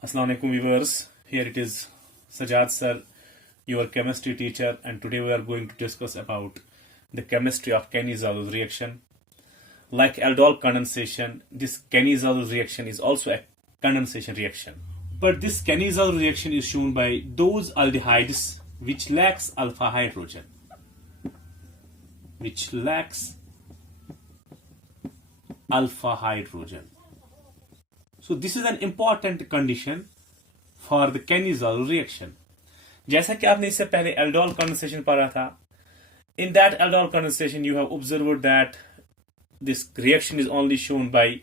Assalamu alaikum viewers, here it is Sajad sir, your chemistry teacher, and today we are going to discuss about the chemistry of Cannizaro's reaction. Like aldol condensation, this Cannizaro's reaction is also a condensation reaction. But this Cannizzaro reaction is shown by those aldehydes which lacks alpha hydrogen. So this is an important condition for the Cannizzaro reaction. जैसा कि आपने इससे पहले aldol condensation पढ़ा था, in that aldol condensation you have observed that this reaction is only shown by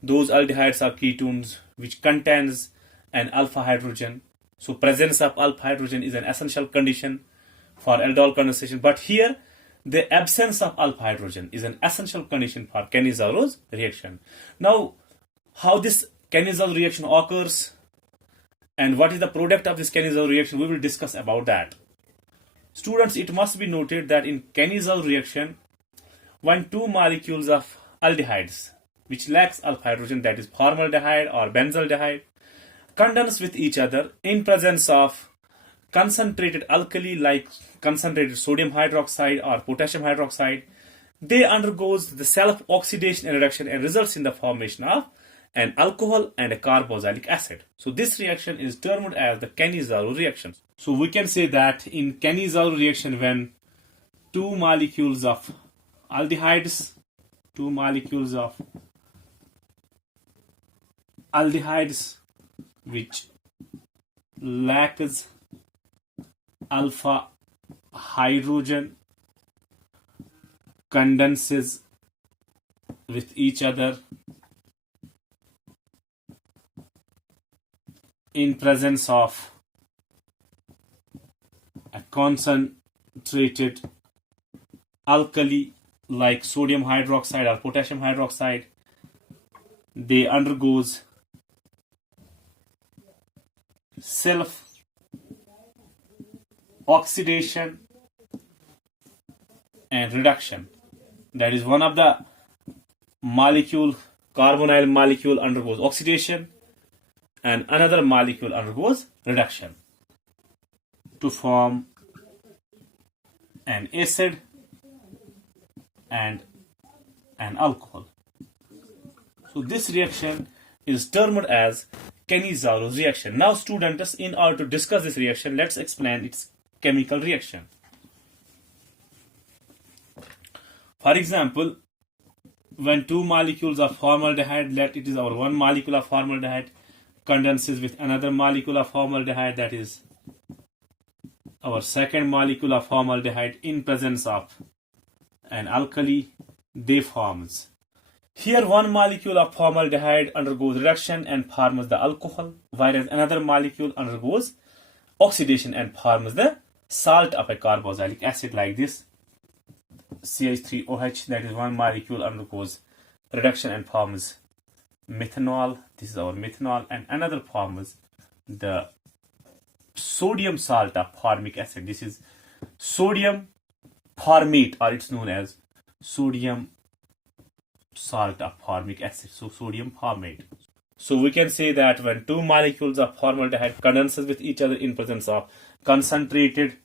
those aldehydes or ketones which contains an alpha hydrogen. So presence of alpha hydrogen is an essential condition for aldol condensation. But here the absence of alpha hydrogen is an essential condition for Cannizaro's reaction. Now, how this Cannizzaro reaction occurs and what is the product of this Cannizzaro reaction, we will discuss about that. Students, it must be noted that in Cannizzaro reaction, when two molecules of aldehydes which lacks alpha hydrogen, that is formaldehyde or benzaldehyde, condense with each other in presence of concentrated alkali like concentrated sodium hydroxide or potassium hydroxide, they undergoes the self-oxidation and reduction and results in the formation of an alcohol and a carboxylic acid. So this reaction is termed as the Cannizzaro reaction. So we can say that in Cannizzaro reaction, when two molecules of aldehydes which lacks alpha hydrogen condenses with each other in presence of a concentrated alkali like sodium hydroxide or potassium hydroxide, they undergoes self-oxidation and reduction. That is, one of the molecule, carbonyl molecule, undergoes oxidation and another molecule undergoes reduction to form an acid and an alcohol. So this reaction is termed as Cannizzaro reaction. Now students, in order to discuss this reaction, let's explain its chemical reaction. For example, when two molecules of formaldehyde, let it is our one molecule of formaldehyde, condenses with another molecule of formaldehyde, that is our second molecule of formaldehyde, in presence of an alkali, they forms. Here one molecule of formaldehyde undergoes reduction and forms the alcohol, whereas another molecule undergoes oxidation and forms the salt of a carboxylic acid like this CH3OH. That is, one molecule undergoes reduction and forms methanol. This is our methanol, and another forms the sodium salt of formic acid. This is sodium formate, or it's known as sodium salt of formic acid. So sodium formate. So we can say that when two molecules of formaldehyde condenses with each other in presence of concentrated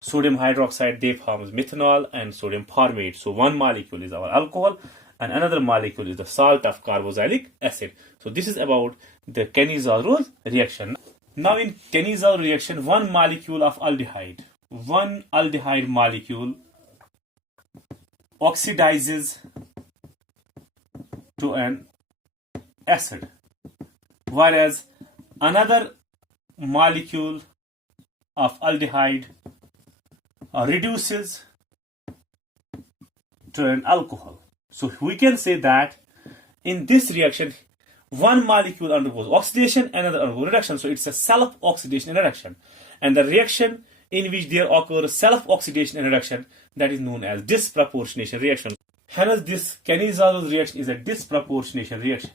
sodium hydroxide, they forms methanol and sodium formate. So one molecule is our alcohol and another molecule is the salt of carboxylic acid. So this is about the Cannizzaro reaction. Now in Cannizzaro reaction, one molecule of aldehyde molecule oxidizes to an acid, whereas another molecule of aldehyde reduces to an alcohol. So we can say that in this reaction, one molecule undergoes oxidation, another undergoes reduction. So it's a self-oxidation and reduction. And the reaction in which there occurs self-oxidation and reduction, that is known as disproportionation reaction. Hence, this Cannizzaro reaction is a disproportionation reaction.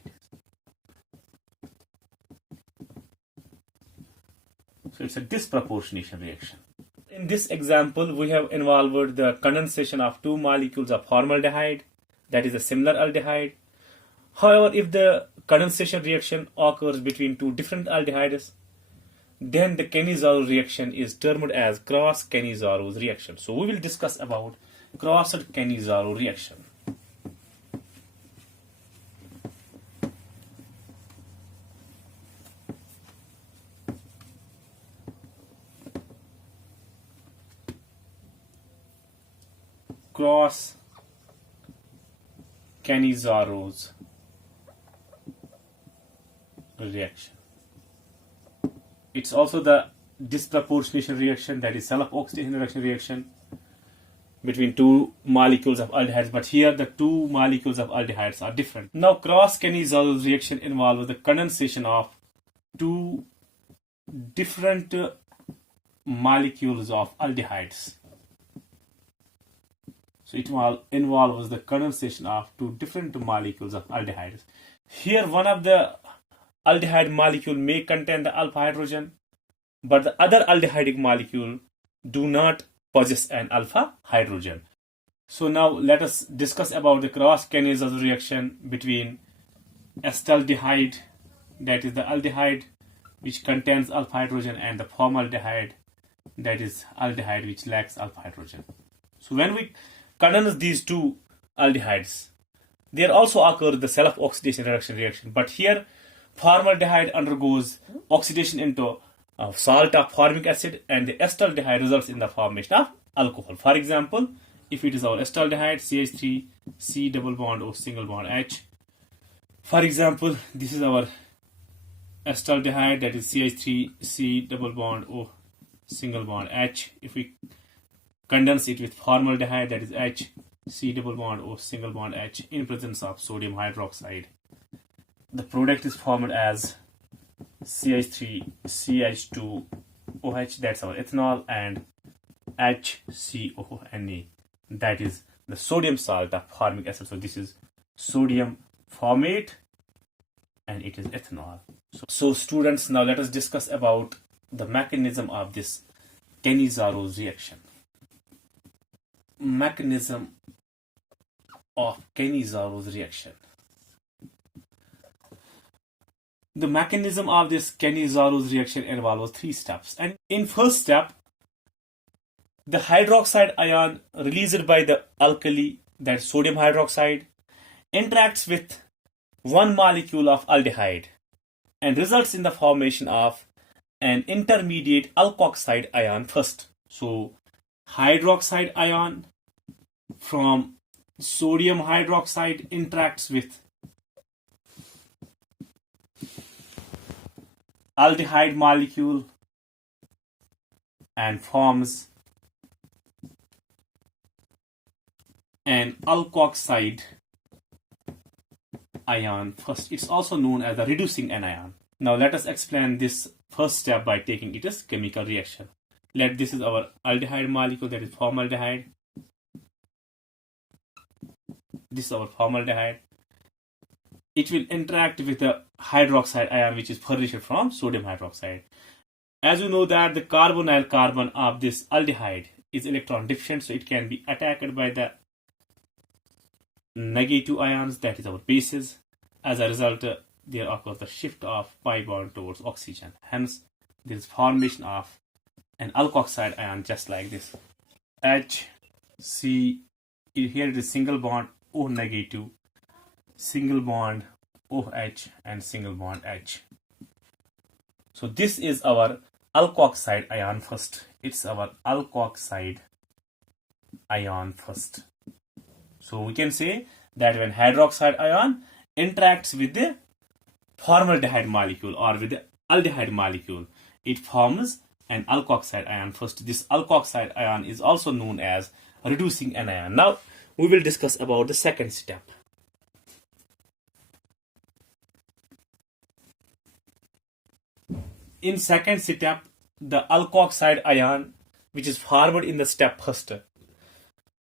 So it's a disproportionation reaction. In this example, we have involved the condensation of two molecules of formaldehyde, that is a similar aldehyde. However, if the condensation reaction occurs between two different aldehydes, then the Cannizzaro reaction is termed as cross-Cannizaros reaction. So we will discuss about crossed Cannizzaro reaction. Cross-Cannizaros reaction. It's also the disproportionation reaction, that is self-oxidation reaction between two molecules of aldehydes, but here the two molecules of aldehydes are different. Now, cross-Cannizzaro reaction involves the condensation of two different molecules of aldehydes. So it involves the condensation of two different molecules of aldehydes. Here one of the aldehyde molecule may contain the alpha hydrogen, but the other aldehydic molecule do not possess an alpha hydrogen. So now let us discuss about the cross-Cannizzaro reaction between acetaldehyde, that is the aldehyde which contains alpha hydrogen, and the formaldehyde, that is aldehyde which lacks alpha hydrogen. So when we condense these two aldehydes, there also occurs the self-oxidation reaction, but here formaldehyde undergoes oxidation into salt of formic acid, and the acetaldehyde results in the formation of alcohol. For example, if it is our acetaldehyde, CH3 C double bond O single bond H. For example, this is our acetaldehyde, that is CH3 C double bond O single bond H. If we condense it with formaldehyde, that is H C double bond O single bond H in presence of sodium hydroxide, the product is formed as CH3 CH2OH, that's our ethanol, and HCONe, that is the sodium salt of formic acid. So this is sodium formate and it is ethanol. So students, now let us discuss about the mechanism of this Cannizzaro reaction. Mechanism of Cannizzaro reaction. The mechanism of this Cannizzaro reaction involves three steps. And in first step, the hydroxide ion released by the alkali, that sodium hydroxide, interacts with one molecule of aldehyde and results in the formation of an intermediate alkoxide ion first. So hydroxide ion from sodium hydroxide interacts with aldehyde molecule and forms an alkoxide ion first. It's also known as the reducing anion. Now let us explain this first step by taking it as chemical reaction. This is our aldehyde molecule, that is formaldehyde. This is our formaldehyde. It will interact with the hydroxide ion which is furnished from sodium hydroxide. As you know that the carbonyl carbon of this aldehyde is electron deficient, so it can be attacked by the negative ions, that is our bases. As a result, there occurs the shift of pi bond towards oxygen. Hence, there is formation of an alkoxide ion just like this. HC, here it is single bond O negative, single bond OH and single bond H. So this is our alkoxide ion first. It's our alkoxide ion first. So we can say that when hydroxide ion interacts with the formaldehyde molecule or with the aldehyde molecule, it forms an alkoxide ion first. This alkoxide ion is also known as reducing anion. Now we will discuss about the second step. In second step, the alkoxide ion, which is formed in the step first,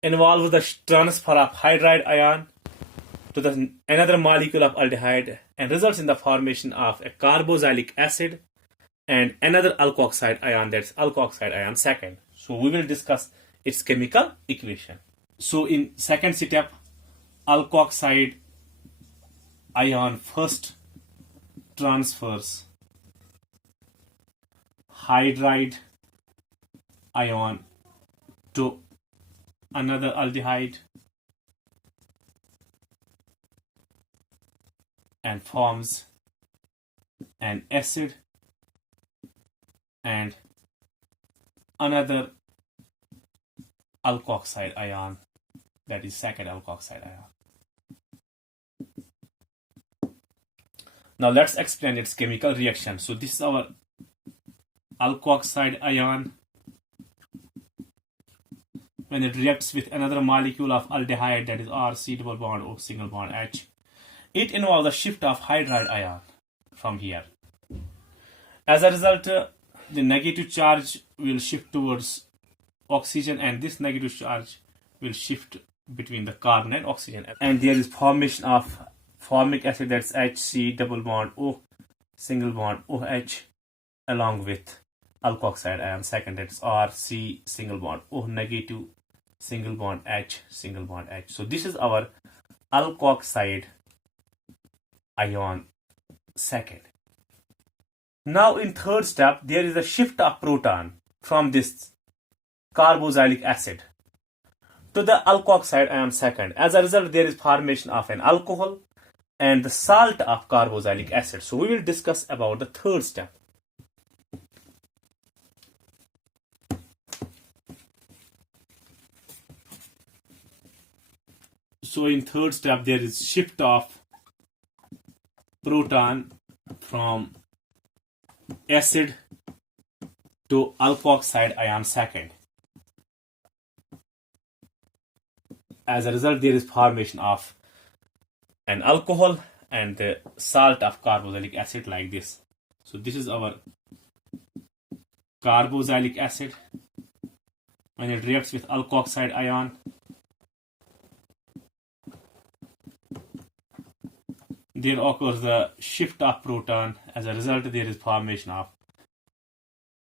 involves the transfer of hydride ion to another molecule of aldehyde and results in the formation of a carboxylic acid and another alkoxide ion, that's alkoxide ion second. So we will discuss its chemical equation. So in second step, alkoxide ion first transfers hydride ion to another aldehyde and forms an acid and another alkoxide ion, that is second alkoxide ion. Now let's explain its chemical reaction. So this is our alkoxide ion. When it reacts with another molecule of aldehyde, that is RC double bond O single bond H, it involves the shift of hydride ion from here. As a result, the negative charge will shift towards oxygen, and this negative charge will shift between the carbon and oxygen. And there is formation of formic acid, that's HC double bond O single bond OH, along with alkoxide ion second, that's RC single bond O negative single bond H single bond H. So this is our alkoxide ion second. Now in third step, there is a shift of proton from this carboxylic acid to the alkoxide ion second. As a result, there is formation of an alcohol and the salt of carboxylic acid. So we will discuss about the third step. So in third step, there is shift of proton from acid to alkoxide ion second. As a result, there is formation of an alcohol and the salt of carboxylic acid like this. So this is our carboxylic acid. When it reacts with alkoxide ion, there occurs the shift of proton. As a result, there is formation of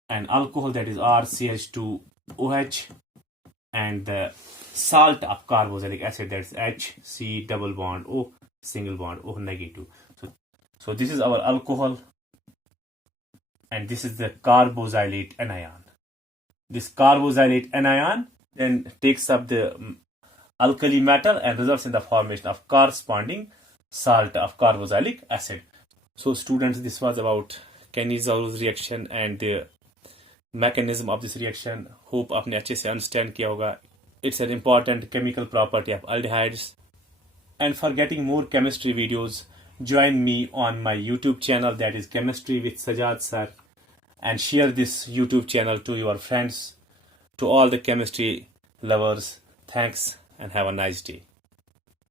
an alcohol, that is RCH2OH, and the salt of carboxylic acid, that's HC double bond O single bond O negative. So this is our alcohol and this is the carboxylate anion. This carboxylate anion then takes up the alkali metal and results in the formation of corresponding salt of carboxylic acid. So students, this was about Cannizaro's reaction and the mechanism of this reaction. Hope आपने अच्छे से understand किया होगा. It's an important chemical property of aldehydes. And for getting more chemistry videos, join me on my YouTube channel, that is Chemistry with Sajad Sir, and share this YouTube channel to your friends, to all the chemistry lovers. Thanks and have a nice day.